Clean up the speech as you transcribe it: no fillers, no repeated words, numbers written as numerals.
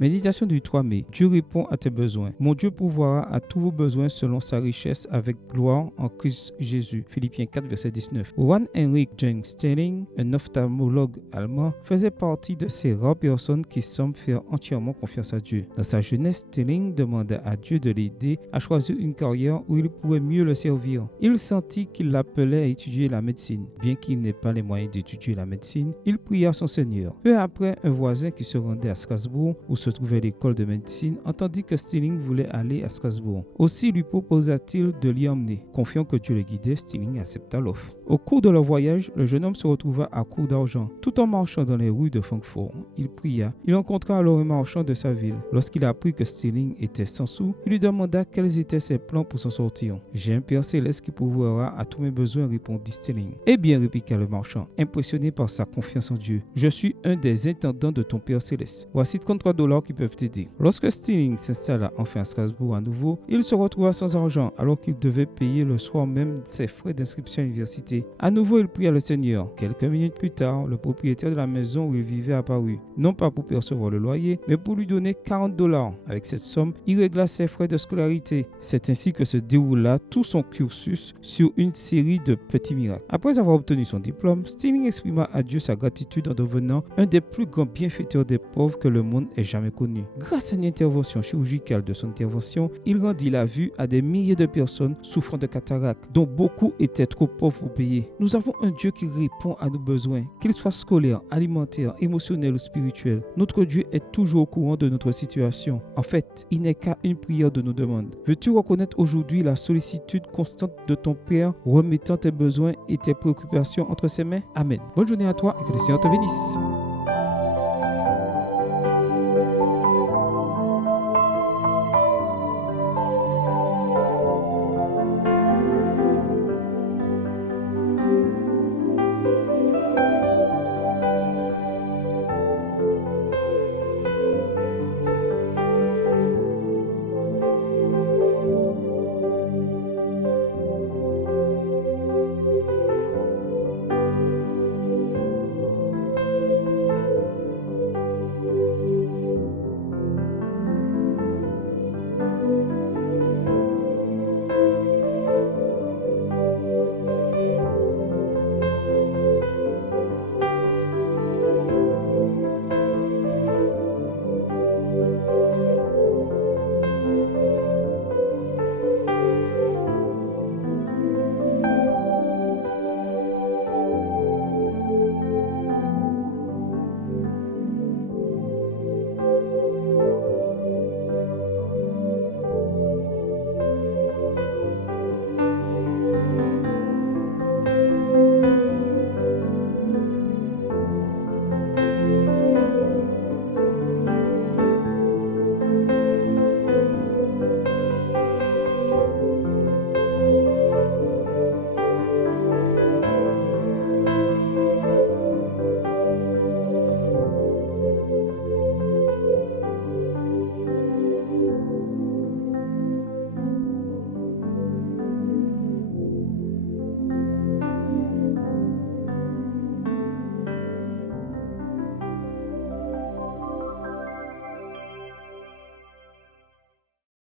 Méditation du 3 mai. Dieu répond à tes besoins. Mon Dieu pourvoira à tous vos besoins selon sa richesse avec gloire en Christ Jésus. Philippiens 4, verset 19. Johann Heinrich Jung Sterling, un ophtalmologue allemand, faisait partie de ces rares personnes qui semblent faire entièrement confiance à Dieu. Dans sa jeunesse, Sterling demanda à Dieu de l'aider à choisir une carrière où il pourrait mieux le servir. Il sentit qu'il l'appelait à étudier la médecine. Bien qu'il n'ait pas les moyens d'étudier la médecine, il pria son Seigneur. Peu après, un voisin qui se rendait à Strasbourg, où se trouvait l'école de médecine, entendit que Sterling voulait aller à Strasbourg. Aussi lui proposa-t-il de l'y emmener. Confiant que Dieu le guidait, Sterling accepta l'offre. Au cours de leur voyage, le jeune homme se retrouva à court d'argent. Tout en marchant dans les rues de Francfort, il pria. Il rencontra alors un marchand de sa ville. Lorsqu'il apprit que Sterling était sans sous, il lui demanda quels étaient ses plans pour s'en sortir. « J'ai un Père céleste qui pourvoira à tous mes besoins, répondit Sterling. « Eh bien, répliqua le marchand, impressionné par sa confiance en Dieu, je suis un des intendants de ton Père céleste. Voici $33 qui peuvent t'aider. » Lorsque Sterling s'installa enfin à Strasbourg à nouveau, il se retrouva sans argent alors qu'il devait payer le soir même ses frais d'inscription à l'université. À nouveau, il pria le Seigneur. Quelques minutes plus tard, le propriétaire de la maison où il vivait apparut, non pas pour percevoir le loyer, mais pour lui donner $40. Avec cette somme, il régla ses frais de scolarité. C'est ainsi que se déroula tout son cursus sur une série de petits miracles. Après avoir obtenu son diplôme, Sterling exprima à Dieu sa gratitude en devenant un des plus grands bienfaiteurs des pauvres que le monde ait jamais connu. Grâce à une intervention chirurgicale de son intervention, il rendit la vue à des milliers de personnes souffrant de cataracte, dont beaucoup étaient trop pauvres pour payer. Nous avons un Dieu qui répond à nos besoins, qu'ils soient scolaires, alimentaires, émotionnels ou spirituels. Notre Dieu est toujours au courant de notre situation. En fait, il n'est qu'à une prière de nos demandes. Veux-tu reconnaître aujourd'hui la sollicitude constante de ton Père, remettant tes besoins et tes préoccupations entre ses mains? Amen. Bonne journée à toi et que le Seigneur te bénisse.